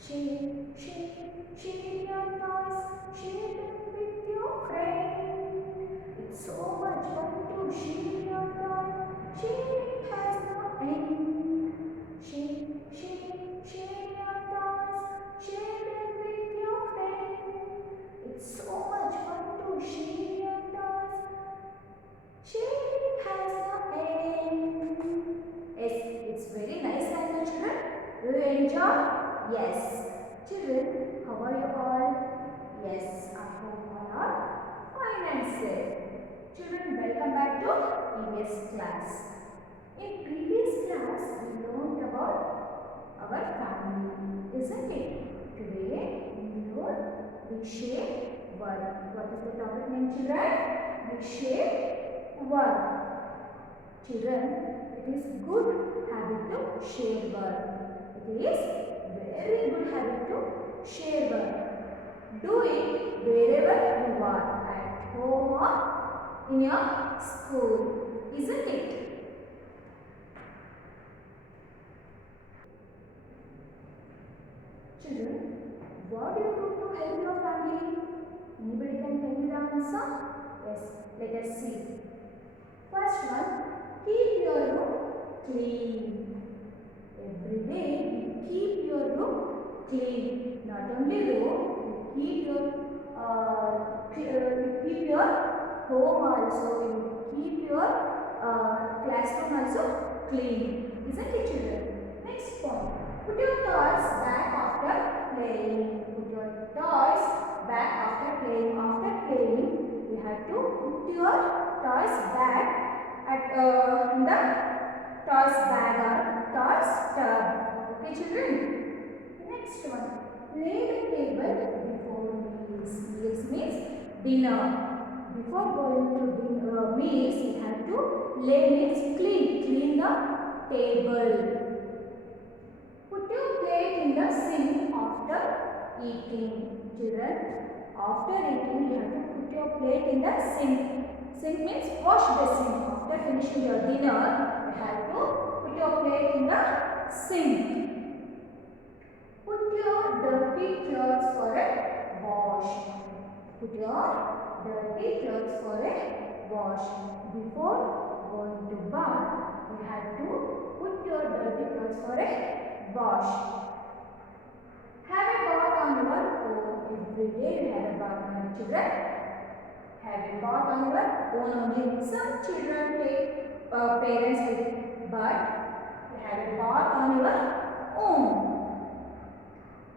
Share your toys, share them with your friend. It's so much fun to share your toy. Sharing has no end. Share your toys, share them with your friend. It's so much fun to share your toys. Sharing has no end. Yes, it's very nice language, children. Do you enjoy? Yes. Children, how are you all? Yes, I hope all are fine and safe. Children, welcome back to EVS class. In previous class, we learned about our family, isn't it? Today, we share work. What is the topic name, children? We share work. Children, it is good habit to share work. It is very good habit to share work. Do it wherever you are, at home or in your school, isn't it? Children, what do you do to help your family? Anybody can tell me the answer? Yes, let us see. First one, keep your room clean. Every day, keep your room clean. Not only room, keep your home also. You keep your classroom also clean. Isn't it, children? Next point. Put your toys back after playing. Put your toys back after playing. After playing, you have to put your toys back at in the toys bag or toys tub. Okay, children? Next one. Lay the table before meals. Meals means dinner. Before going to meals, you have to lay means clean. Clean the table. Put your plate in the sink after eating. Children, after eating, you have to put your plate in the sink. Sink means wash basin. After finishing your dinner, you have to put your plate in the sink. Put your dirty clothes for a wash. Put your dirty clothes for a wash. Before going to bath, you have to put your dirty clothes for a wash. Have a bath on your own. Every day you have a bath on your children. Have a bath on your own only. Some children take parents with, but have a bath on your own.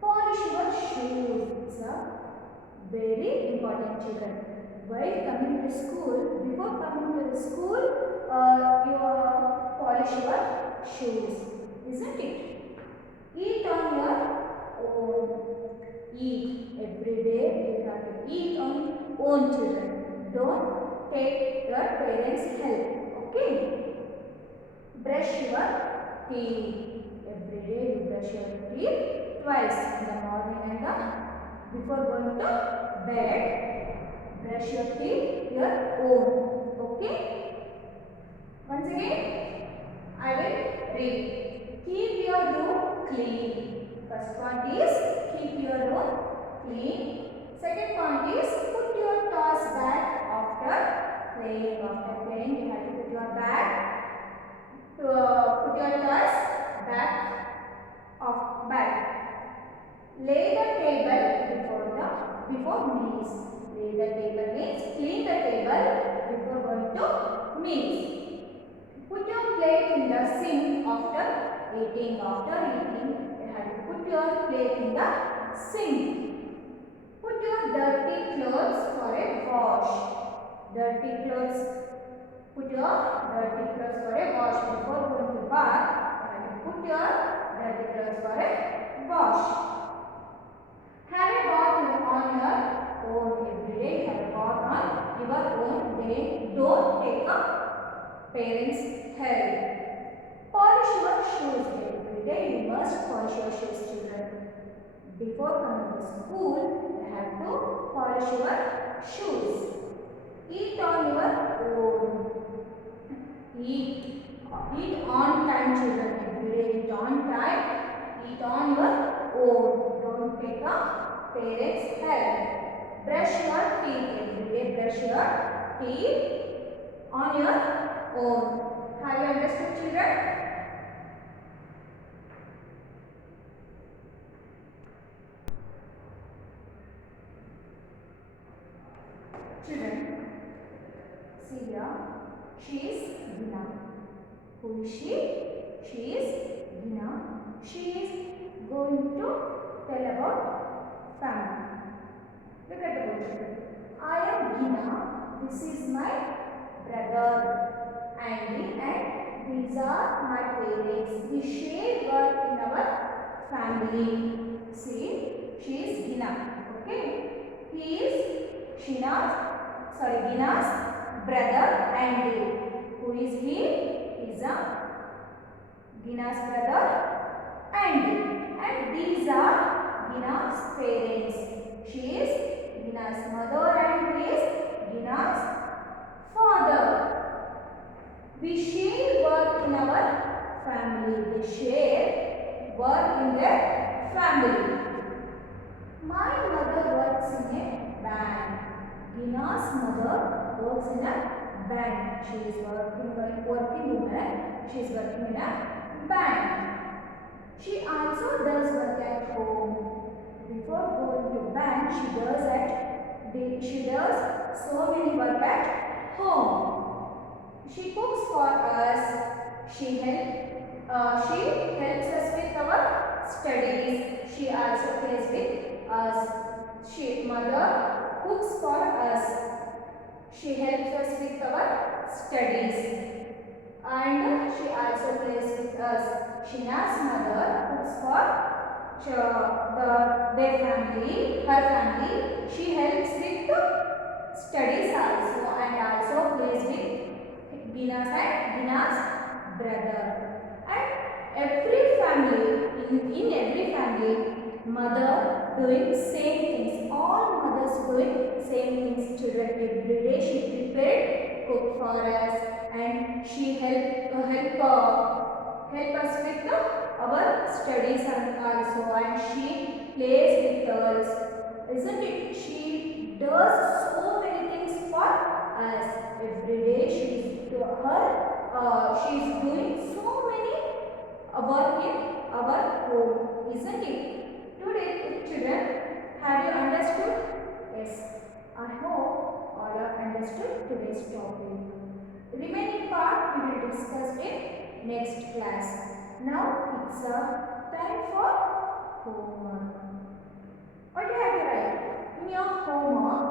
Polish your shoes. It's a very important, children. While coming to school, before coming to the school, you polish your shoes, isn't it? Eat on your own. Eat every day. You have to eat on own, children. Don't take your parents' help. Okay. Brush your teeth. Every day you brush your teeth twice, in the morning and before going to bed. Brush your teeth your own. Okay. Once again, I will read. Keep your room clean. First point is keep your room clean. Second point is put your toys back after playing. After playing, you have to put your bag. Put your toys back. Lay the table before meals. Lay the table means clean the table before going to meals. Put your plate in the sink after eating. After eating, you have to put your plate in the sink. Put your dirty clothes for a wash. Dirty clothes. Put your dirty clothes for a wash. Before going to bath, you have to put your dirty clothes for a wash. Have a bath on your own. Every day have a bath on your own day. Don't take a parent's help. Polish your shoes. Every day you must polish your shoes, children. Before coming to school, you have to polish your shoes. Eat on your own. Eat on time, children. Every day eat on time. Eat on your own. take a parent's help. Brush your teeth every day. Brush your teeth on your own. Have you understood, children? Children, see here. She is Gina. Who is she? She is Gina. She is going to tell about family. Look at the children. I am Gina. This is my brother Andy, and these are my parents. We share work in our family. See, she is Gina. Okay. He is Gina's brother Andy. Who is he? He is Gina's brother Andy. And these are Gina's parents. She is Gina's mother and he is Gina's father. We share work in our family. They share work in their family. My mother works in a bank. Gina's mother works in a bank. She is working woman. She is working in a bank. She also does work at home. Before going to bank, she does so many work at home. She cooks for us. She helps us with our studies. She also plays with us. Mother cooks for us. She helps us with our studies. And she also plays with us. Shina's mother cooks for their family, her family. She helps with the studies also and also plays with Gina's brother. And every family, in every family, mother doing same things. All mothers doing same things. Children, every day she prepared cook for us and she help us with our studies and also, and she plays with us, isn't it? She does so many things for us every day. She's doing so many work in our home, isn't it? Today, children, have you understood? Yes, I hope all have understood today's topic. Remaining part we will discuss in next class. Now it's time for homework. What do you have to write? In your homework,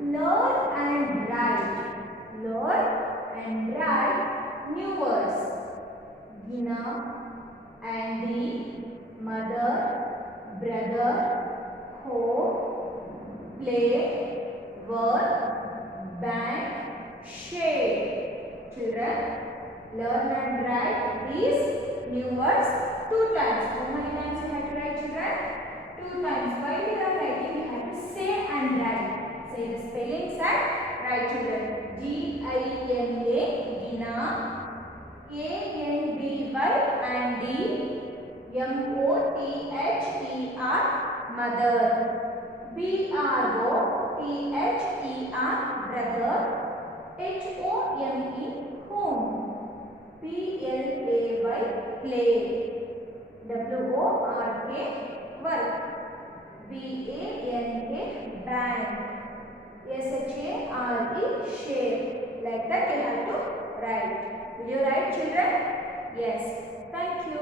learn and write. Learn and write new words. Gina, Andy, mother, brother, home, play, work, bank, shade. Children, learn and write these new words 2 times. How many times you have to write, children? 2 times. While you are writing, you have to say and write. Say the spellings and write, children. Gina, Gina. Andy, Andy. Mother, mother. Brother. Home, home. Play. Work. Bank. Share. Like that you have to write. Will you write, children? Yes. Thank you.